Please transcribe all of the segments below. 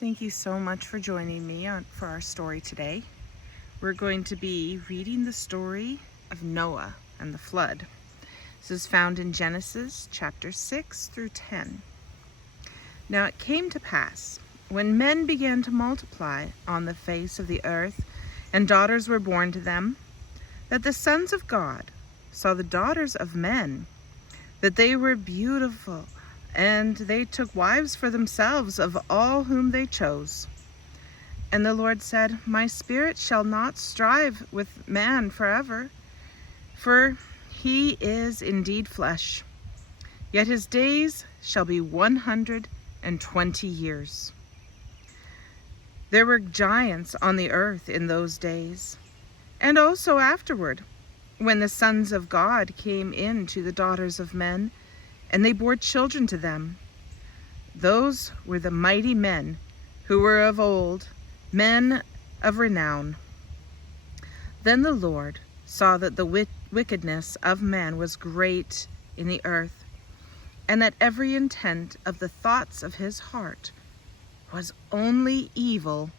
Thank you so much for joining me for our story today. We're going to be reading the story of Noah and the flood. This is found in Genesis chapter 6 through 10. Now it came to pass, when men began to multiply on the face of the earth, and daughters were born to them, that the sons of God saw the daughters of men, that they were beautiful, and they took wives for themselves of all whom they chose. And the Lord said, My spirit shall not strive with man forever, for he is indeed flesh, yet his days shall be 120 years. There were giants on the earth in those days, and also afterward, when the sons of God came in to the daughters of men, and they bore children to them. Those were the mighty men who were of old, men of renown. Then the Lord saw that the wickedness of man was great in the earth, and that every intent of the thoughts of his heart was only evil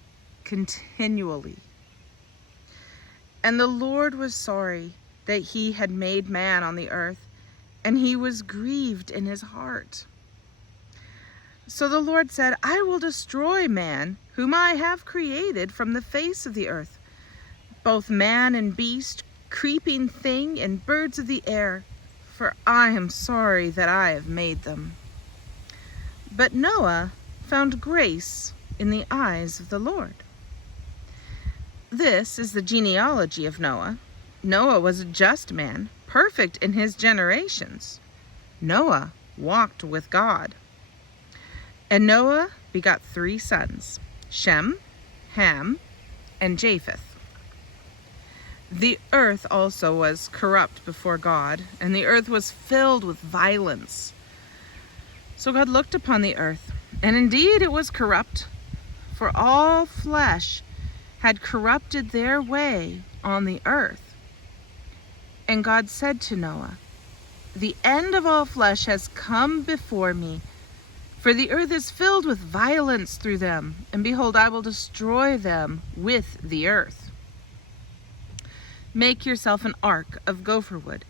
continually. And the Lord was sorry that he had made man on the earth, and he was grieved in his heart. So the Lord said, I will destroy man, whom I have created from the face of the earth, both man and beast, creeping thing, and birds of the air, for I am sorry that I have made them. But Noah found grace in the eyes of the Lord. This is the genealogy of Noah. Noah was a just man, perfect in his generations. Noah walked with God. And Noah begot 3 sons, Shem, Ham, and Japheth. The earth also was corrupt before God, and the earth was filled with violence. So God looked upon the earth, and indeed it was corrupt, for all flesh had corrupted their way on the earth. And God said to Noah, The end of all flesh has come before me, for the earth is filled with violence through them, and behold, I will destroy them with the earth. Make yourself an ark of gopher wood.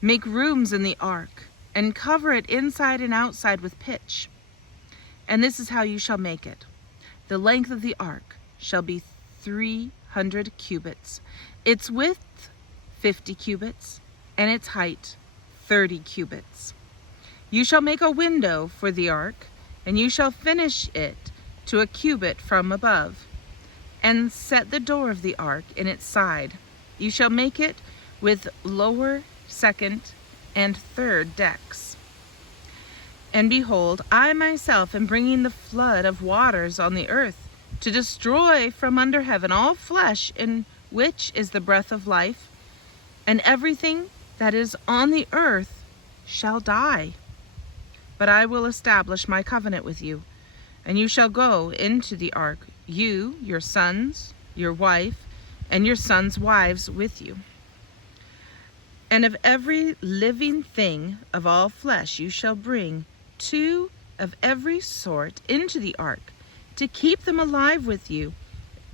Make rooms in the ark, and cover it inside and outside with pitch. And this is how you shall make it. The length of the ark shall be 300 cubits, its width 50 cubits, and its height 30 cubits. You shall make a window for the ark, and you shall finish it to a cubit from above, and set the door of the ark in its side. You shall make it with lower, second, and third decks. And behold, I myself am bringing the flood of waters on the earth, to destroy from under heaven all flesh in which is the breath of life, and everything that is on the earth shall die. But I will establish my covenant with you, and you shall go into the ark, you, your sons, your wife, and your sons' wives with you. And of every living thing of all flesh you shall bring 2 of every sort into the ark, to keep them alive with you.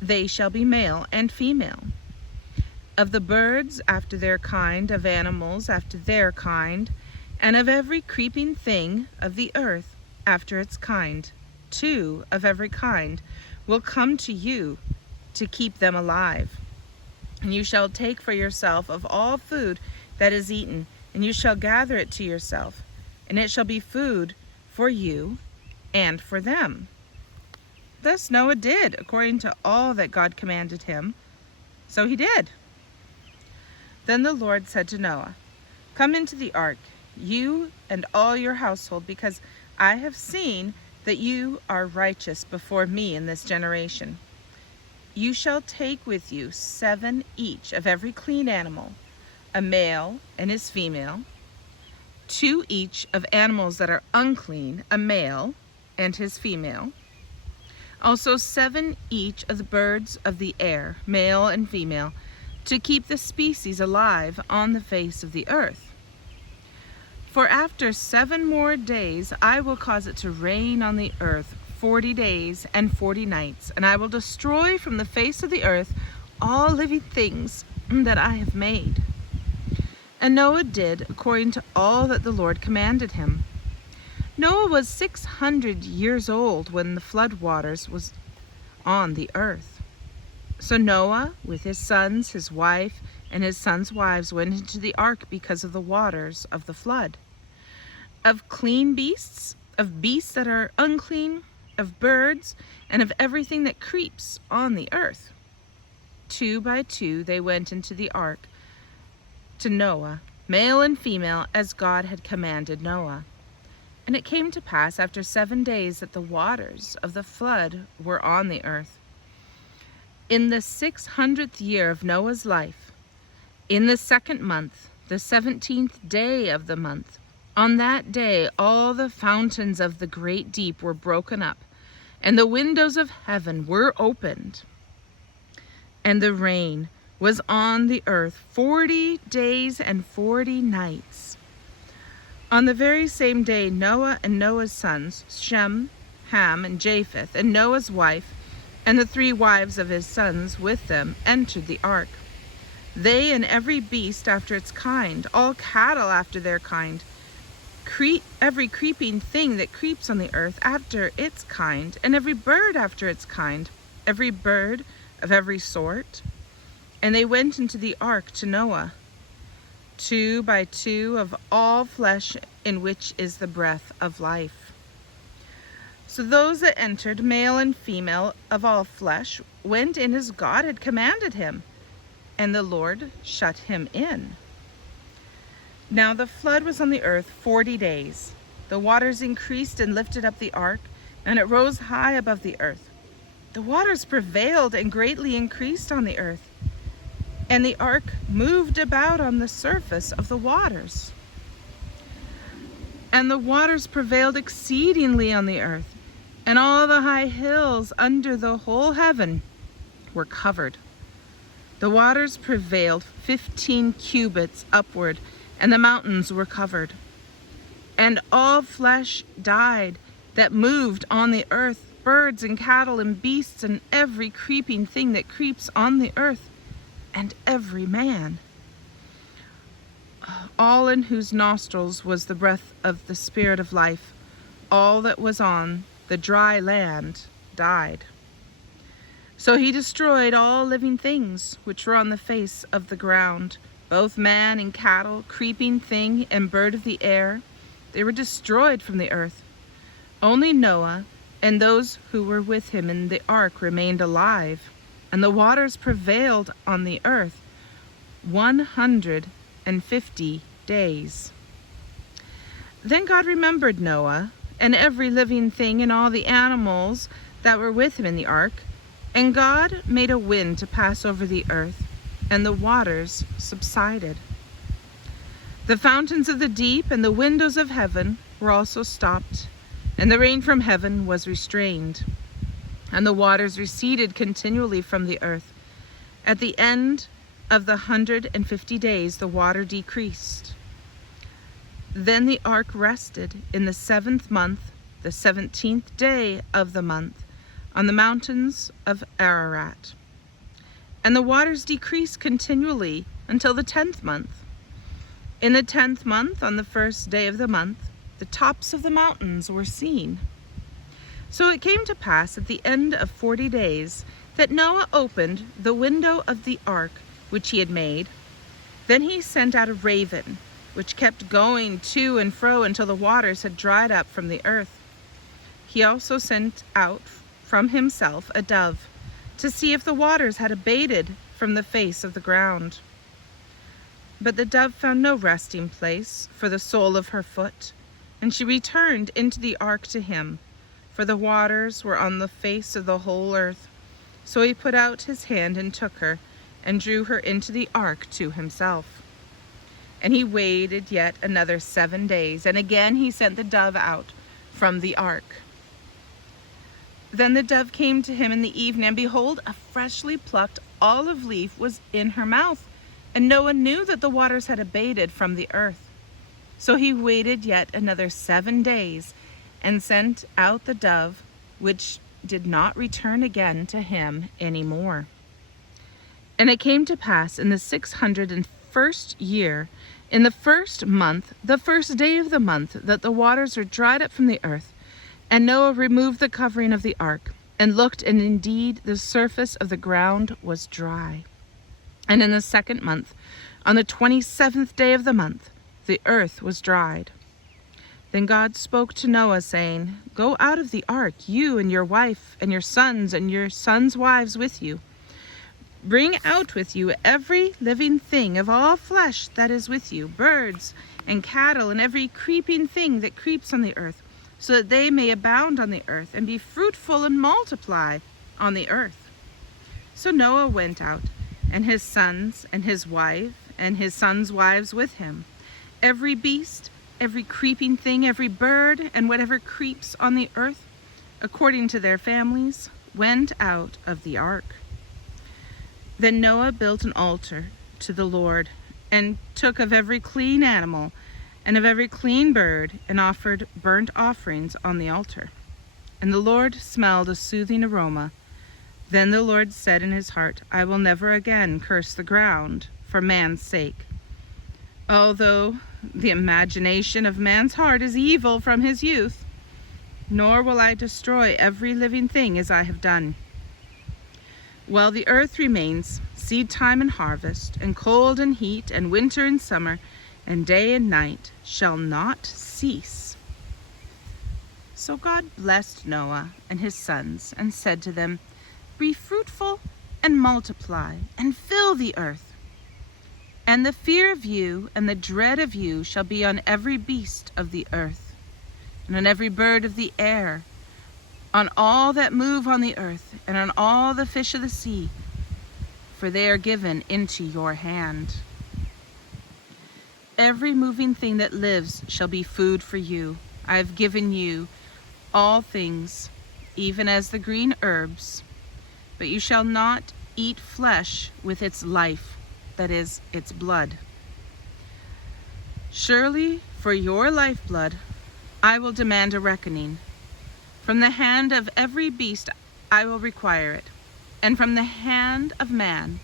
They shall be male and female. Of the birds after their kind, of animals after their kind, and of every creeping thing of the earth after its kind, 2 of every kind will come to you to keep them alive. And you shall take for yourself of all food that is eaten, and you shall gather it to yourself, and it shall be food for you and for them. Thus Noah did according to all that God commanded him. So he did. Then the Lord said to Noah, Come into the ark, you and all your household, because I have seen that you are righteous before me in this generation. You shall take with you 7 each of every clean animal, a male and his female, 2 each of animals that are unclean, a male and his female. Also 7 each of the birds of the air, male and female, to keep the species alive on the face of the earth. For after 7 more days I will cause it to rain on the earth 40 days and 40 nights, and I will destroy from the face of the earth all living things that I have made. And Noah did according to all that the Lord commanded him. Noah was 600 years old when the flood waters was on the earth. So Noah, with his sons, his wife, and his sons' wives, went into the ark because of the waters of the flood. Of clean beasts, of beasts that are unclean, of birds, and of everything that creeps on the earth. 2 by 2 they went into the ark to Noah, male and female, as God had commanded Noah. And it came to pass after 7 days that the waters of the flood were on the earth. In the 600th year of Noah's life, in the 2nd month, the 17th day of the month, on that day all the fountains of the great deep were broken up, and the windows of heaven were opened. And the rain was on the earth 40 days and 40 nights. On the very same day, Noah and Noah's sons, Shem, Ham, and Japheth, and Noah's wife, and the 3 wives of his sons with them, entered the ark. They and every beast after its kind, all cattle after their kind, every creeping thing that creeps on the earth after its kind, and every bird after its kind, every bird of every sort. And they went into the ark to Noah, 2 by 2 of all flesh in which is the breath of life. So those that entered, male and female of all flesh, went in as God had commanded him, and the Lord shut him in. Now the flood was on the earth 40 days. The waters increased and lifted up the ark, and it rose high above the earth. The waters prevailed and greatly increased on the earth, and the ark moved about on the surface of the waters. And the waters prevailed exceedingly on the earth, and all the high hills under the whole heaven were covered. The waters prevailed 15 cubits upward, and the mountains were covered. And all flesh died that moved on the earth, birds and cattle and beasts and every creeping thing that creeps on the earth, and every man. All in whose nostrils was the breath of the Spirit of life, all that was on the dry land died. So he destroyed all living things which were on the face of the ground, both man and cattle, creeping thing and bird of the air. They were destroyed from the earth. Only Noah and those who were with him in the ark remained alive, and the waters prevailed on the earth 150 days. Then God remembered Noah and every living thing and all the animals that were with him in the ark, and God made a wind to pass over the earth, and the waters subsided. The fountains of the deep and the windows of heaven were also stopped, and the rain from heaven was restrained, and the waters receded continually from the earth. At the end of the 150 days, the water decreased. Then the ark rested in the 7th month, the 17th day of the month, on the mountains of Ararat. And the waters decreased continually until the 10th month. In the 10th month, on the 1st day of the month, the tops of the mountains were seen. So it came to pass at the end of 40 days that Noah opened the window of the ark which he had made. Then he sent out a raven, which kept going to and fro until the waters had dried up from the earth. He also sent out from himself a dove, to see if the waters had abated from the face of the ground. But the dove found no resting place for the sole of her foot, and she returned into the ark to him, for the waters were on the face of the whole earth. So he put out his hand and took her, and drew her into the ark to himself. And he waited yet another 7 days, and again he sent the dove out from the ark. Then the dove came to him in the evening, and behold, a freshly plucked olive leaf was in her mouth, and Noah knew that the waters had abated from the earth. So he waited yet another 7 days, and sent out the dove which did not return again to him any more. And it came to pass in the 601st year, in the first month, the first day of the month, that the waters were dried up from the earth. And Noah removed the covering of the ark, and looked, and indeed the surface of the ground was dry. And in the second month, on the 27th day of the month, the earth was dried. Then God spoke to Noah, saying, Go out of the ark, you and your wife, and your sons' wives with you. Bring out with you every living thing of all flesh that is with you, birds and cattle, and every creeping thing that creeps on the earth, so that they may abound on the earth, and be fruitful and multiply on the earth. So Noah went out, and his sons, and his wife, and his sons' wives with him. Every beast, every creeping thing, every bird, and whatever creeps on the earth, according to their families, went out of the ark. Then Noah built an altar to the Lord, and took of every clean animal and of every clean bird, and offered burnt offerings on the altar. And the Lord smelled a soothing aroma. Then the Lord said in his heart, I will never again curse the ground for man's sake, although the imagination of man's heart is evil from his youth, nor will I destroy every living thing as I have done. While the earth remains, seed time and harvest, and cold and heat, and winter and summer, and day and night shall not cease. So God blessed Noah and his sons, and said to them, Be fruitful and multiply, and fill the earth. And the fear of you and the dread of you shall be on every beast of the earth, and on every bird of the air, on all that move on the earth, and on all the fish of the sea, for they are given into your hand. Every moving thing that lives shall be food for you. I have given you all things, even as the green herbs, but you shall not eat flesh with its life, that is, its blood. Surely for your lifeblood I will demand a reckoning. From the hand of every beast I will require it, and from the hand of man,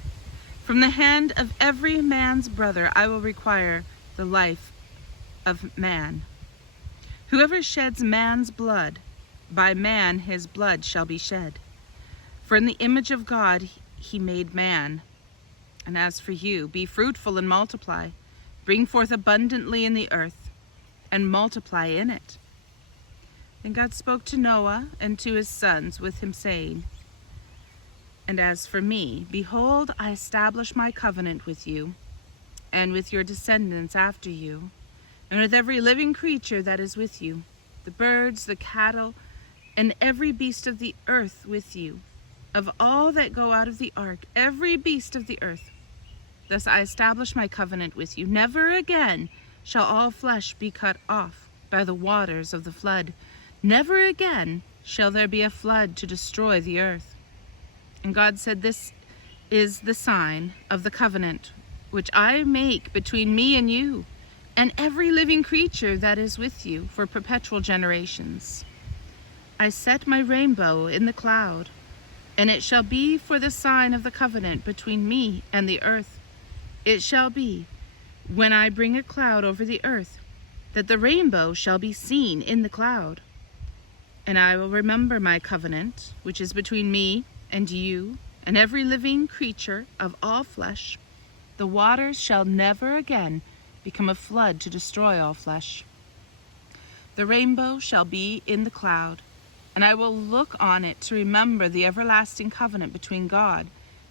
from the hand of every man's brother I will require the life of man. Whoever sheds man's blood, by man his blood shall be shed. For in the image of God he made man. And as for you, be fruitful and multiply, bring forth abundantly in the earth, and multiply in it. And God spoke to Noah and to his sons with him, saying, And as for me, behold, I establish my covenant with you, and with your descendants after you, and with every living creature that is with you, the birds, the cattle, and every beast of the earth with you, of all that go out of the ark, every beast of the earth. Thus I establish my covenant with you. Never again shall all flesh be cut off by the waters of the flood. Never again shall there be a flood to destroy the earth. And God said, This is the sign of the covenant which I make between me and you, and every living creature that is with you for perpetual generations. I set my rainbow in the cloud, and it shall be for the sign of the covenant between me and the earth. It shall be, when I bring a cloud over the earth, that the rainbow shall be seen in the cloud. And I will remember my covenant, which is between me and you and every living creature of all flesh. The waters shall never again become a flood to destroy all flesh. The rainbow shall be in the cloud, and I will look on it to remember the everlasting covenant between God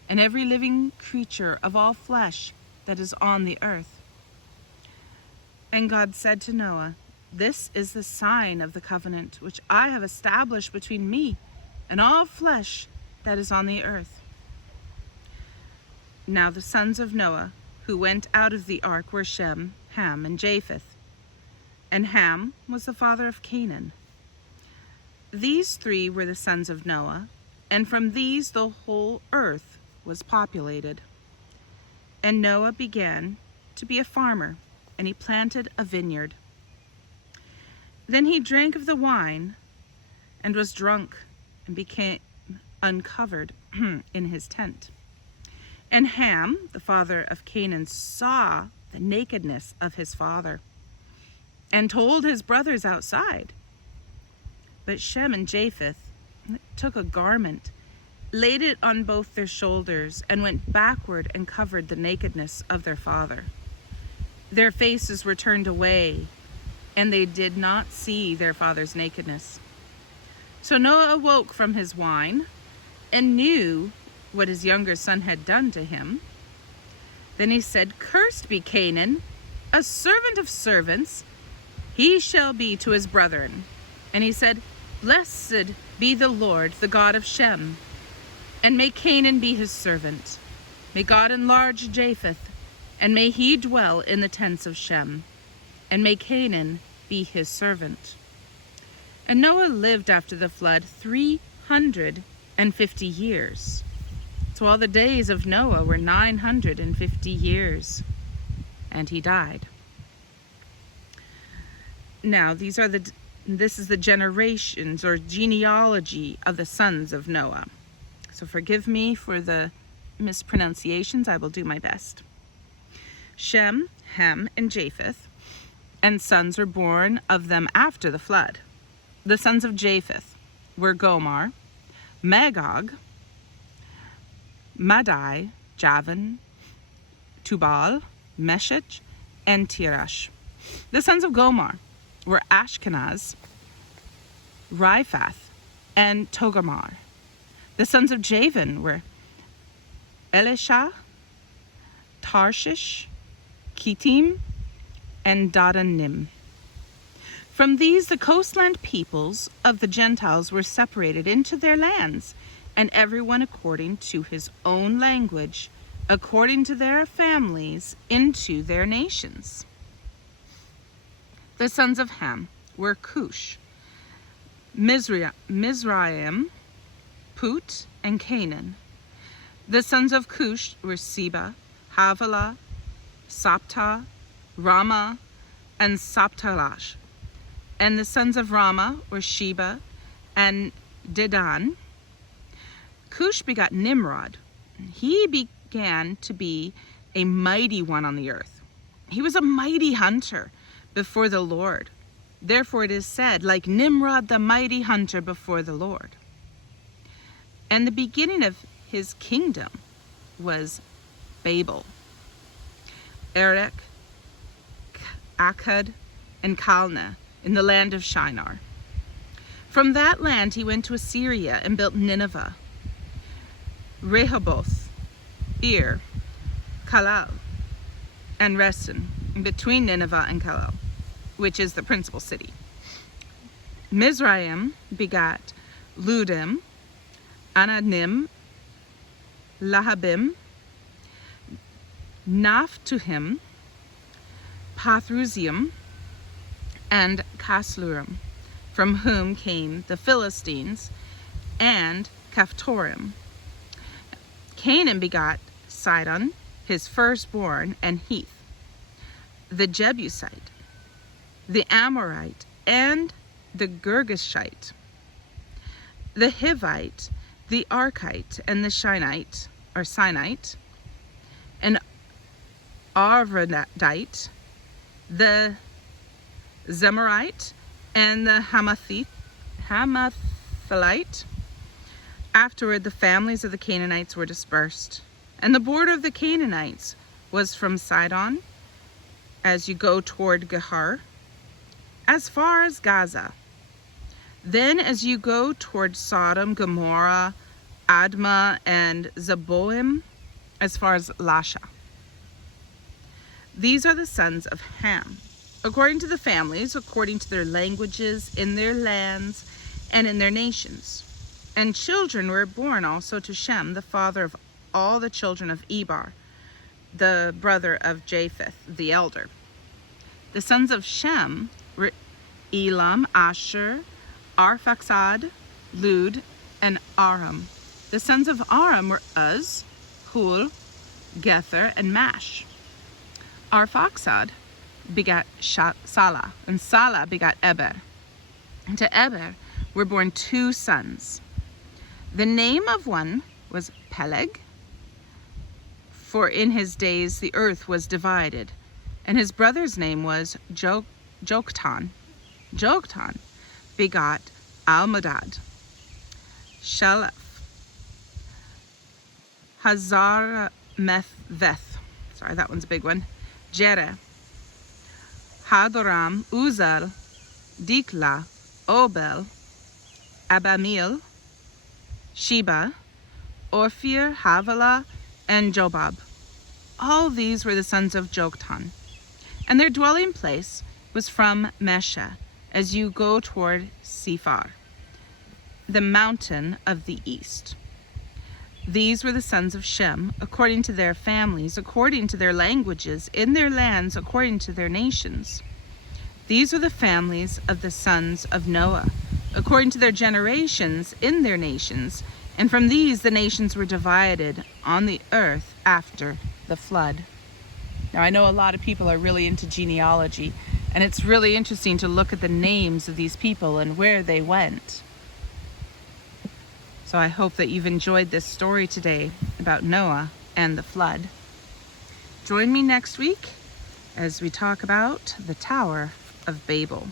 and every living creature of all flesh that is on the earth. And God said to Noah, This is the sign of the covenant which I have established between me and all flesh that is on the earth. Now the sons of Noah who went out of the ark were Shem, Ham, and Japheth. And Ham was the father of Canaan. These three were the sons of Noah, and from these the whole earth was populated. And Noah began to be a farmer, and he planted a vineyard. Then he drank of the wine and was drunk, and became uncovered in his tent. And Ham, the father of Canaan, saw the nakedness of his father and told his brothers outside. But Shem and Japheth took a garment, laid it on both their shoulders, and went backward and covered the nakedness of their father. Their faces were turned away, and they did not see their father's nakedness. So Noah awoke from his wine and knew what his younger son had done to him. Then he said, "Cursed be Canaan, a servant of servants, he shall be to his brethren." And he said, "Blessed be the Lord, the God of Shem, and may Canaan be his servant. May God enlarge Japheth, and may he dwell in the tents of Shem, and may Canaan be his servant." And Noah lived after the flood 350 years. So all the days of Noah were 950 years, and he died. Now, this is the generations or genealogy of the sons of Noah. So forgive me for the mispronunciations. I will do my best. Shem, Ham, and Japheth, and sons were born of them after the flood. The sons of Japheth were Gomer, Magog, Madai, Javan, Tubal, Meshech, and Tirash. The sons of Gomer were Ashkenaz, Riphath, and Togarmah. The sons of Javan were Elisha, Tarshish, Kittim, and Dadanim. From these, the coastland peoples of the Gentiles were separated into their lands, and everyone according to his own language, according to their families, into their nations. The sons of Ham were Cush, Mizraim, Put, and Canaan. The sons of Cush were Seba, Havilah, Sapta, Rama, and Saptalash. And the sons of Rama were Sheba and Dedan. Cush begot Nimrod. He began to be a mighty one on the earth. He was a mighty hunter before the Lord. Therefore it is said, like Nimrod the mighty hunter before the Lord. And the beginning of his kingdom was Babel, Erech, Akkad, and Calneh in the land of Shinar. From that land he went to Assyria and built Nineveh, Rehoboth, Ir, Kalal, and Resen, between Nineveh and Kalal, which is the principal city. Mizraim begat Ludim, Ananim, Lahabim, Naphtuhim, Pathrusium, and Caslurim, from whom came the Philistines, and Caphtorim. Canaan begot Sidon, his firstborn, and Heath, the Jebusite, the Amorite, and the Girgashite, the Hivite, the Archite, and the Shinite, or Sinite, and Arvadite, the Zemarite, and the Hamathalite. Afterward, the families of the Canaanites were dispersed, and the border of the Canaanites was from Sidon, as you go toward Gehar, as far as Gaza. Then as you go toward Sodom, Gomorrah, Admah, and Zeboim, as far as Lasha. These are the sons of Ham, according to the families, according to their languages, in their lands, and in their nations. And children were born also to Shem, the father of all the children of Eber, the brother of Japheth, the elder. The sons of Shem were Elam, Asher, Arphaxad, Lud, and Aram. The sons of Aram were Uz, Hul, Gether, and Mash. Arphaxad begat Salah, and Salah begat Eber. And to Eber were born two sons, The name of one was Peleg, for in his days the earth was divided, and his brother's name was Joktan. Joktan begot Almodad, Shalef, Hazarmaveth, sorry, that one's a big one, Jereh, Hadoram, Uzal, Dikla, Obel, Abamil, Sheba, Ophir, Havilah, and Jobab. All these were the sons of Joktan, and their dwelling place was from Mesha, as you go toward Sephar, the mountain of the east. These were the sons of Shem, according to their families, according to their languages, in their lands, according to their nations. These are the families of the sons of Noah, according to their generations, in their nations, and from these the nations were divided on the earth after the flood. Now, I know a lot of people are really into genealogy, and it's really interesting to look at the names of these people and where they went. So I hope that you've enjoyed this story today about Noah and the flood. Join me next week as we talk about the Tower of Babel.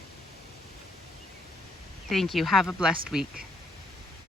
Thank you. Have a blessed week.